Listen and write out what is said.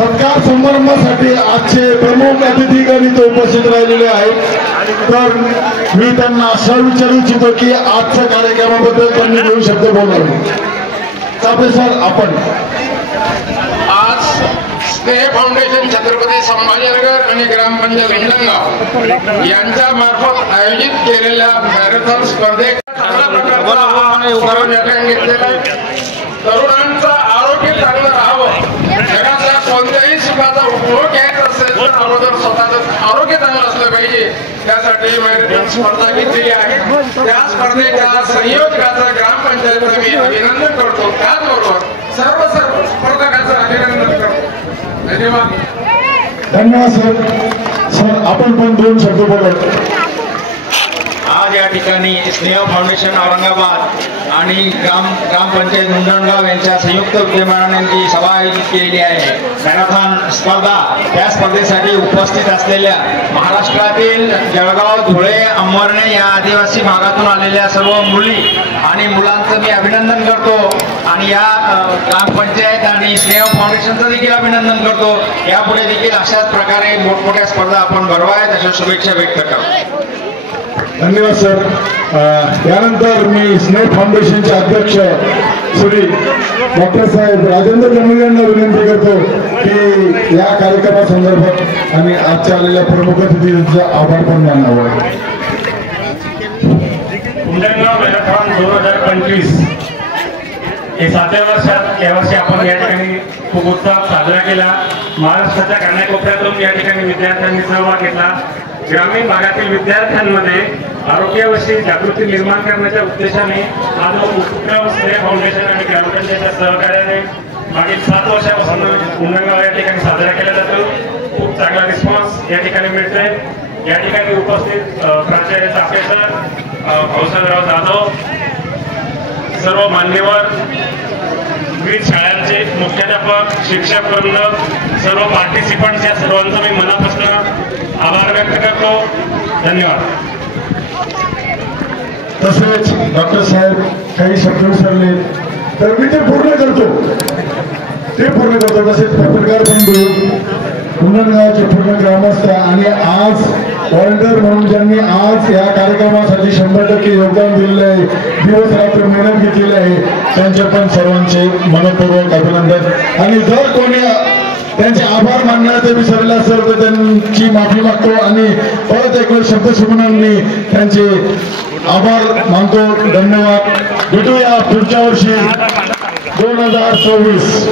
सत्कार समारंभासाठी आजचे प्रमुख अतिथीगण इथे उपस्थित राहिलेले आहेत। तर मी त्यांना असं विचारू इच्छितो की आजच्या कार्यक्रमाबद्दल त्यांनी 2 शब्द बोलावे। चापे सर, आपण आज स्नेह फाउंडेशन छत्रपती संभाजीनगर आणि ग्रामपंचायत हिंगणगाव यांच्या मार्फत आयोजित केलेल्या मॅरेथॉन स्पर्धेत तरुणांचं आरोग्य चांगलं राहावं, जगाच्या कोणत्याही सुखाचा उपभोग घ्यायचा असेल तर अगोदर स्वतःचं आरोग्य चांगलं असलं पाहिजे। त्यासाठी मॅरेथॉन स्पर्धा घेतलेली आहे। त्या स्पर्धेच्या संयोजकाचं ग्रामपंचायतचं मी अभिनंदन करतो, त्याचबरोबर सर्व स्पर्धकांचं अभिनंदन करतो। धन्यवाद। धन्यवाद सर, आपण पण 2 शब्द बोला। आज या ठिकाणी स्नेह फाउंडेशन औरंगाबाद आणि ग्रामपंचायत मुंडणगाव यांच्या संयुक्त विद्यमानाने जी सभा आयोजित केलेली आहे मॅरेथॉन स्पर्धा, त्या स्पर्धेसाठी उपस्थित असलेल्या महाराष्ट्रातील जळगाव, धुळे, अंबरणे या आदिवासी भागातून आलेल्या सर्व मुली आणि मुलांचं मी अभिनंदन करतो आणि या ग्रामपंचायत आणि स्नेह फाउंडेशनचं देखील अभिनंदन करतो। यापुढे देखील अशाच प्रकारे मोठमोठ्या स्पर्धा आपण भरवाव्यात अशा शुभेच्छा व्यक्त करतो। धन्यवाद सर। यानंतर मी स्नेह फाउंडेशनचे अध्यक्ष श्री डॉक्टर साहेब राजेंद्र जमले यांना विनंती करतो की या कार्यक्रमासंदर्भात आणि आजच्या आलेल्या प्रमुख अतिथींचा आभार पण मानावा। मुंडणगाव मॅरेथॉन 2025 हे 7व्या वर्षात यावर्षी आपण या ठिकाणी खूप उत्साहात साजरा केला। महाराष्ट्राच्या कानाकोपऱ्यातून या ठिकाणी विद्यार्थ्यांनी सहभाग घेतला। ग्रामीण भागातील विद्यार्थ्यांमध्ये आरोग्याविषयी जागृती निर्माण करण्याच्या उद्देशाने हा जो उपक्रम स्नेह फाउंडेशन आणि ग्रामपंचायतच्या सहकार्याने मागील 7 वर्षापासून मुंडणगाव या ठिकाणी साजरा केला जातो। खूप चांगला रिस्पॉन्स या ठिकाणी मिळतोय। या ठिकाणी उपस्थित प्राचार्य चापे सर, भाऊसाहेबराव जाधव, सर्व मान्यवर, विविध शाळांचे मुख्याध्यापक, शिक्षक वृंद, सर्व पार्टिसिपंट्स या सर्वांचा मी मनापासून आभार व्यक्त करतो। धन्यवाद। तसेच डॉक्टर साहेब काही शब्द विसरले तर मी ते पूर्ण करतो। तसेच पत्रकार बंधू, मुंडणगावचे पूर्ण ग्रामस्थ आणि आज व्हॉलंटियर म्हणून ज्यांनी आज या कार्यक्रमासाठी 100% योगदान दिलेले आहे, दिवस रात्र मेहनत घेतलेली आहे, त्यांचे पण सर्वांचे मनपूर्वक अभिनंदन। आणि जर कोणी त्यांचे आभार मानण्याचे विसरले असेल तर त्यांची माफी मागतो आणि परत एक वेळ शब्दसुमनांनी त्यांचे आभार मानतो। धन्यवाद। भेटूया पुढच्या वर्षी 2024।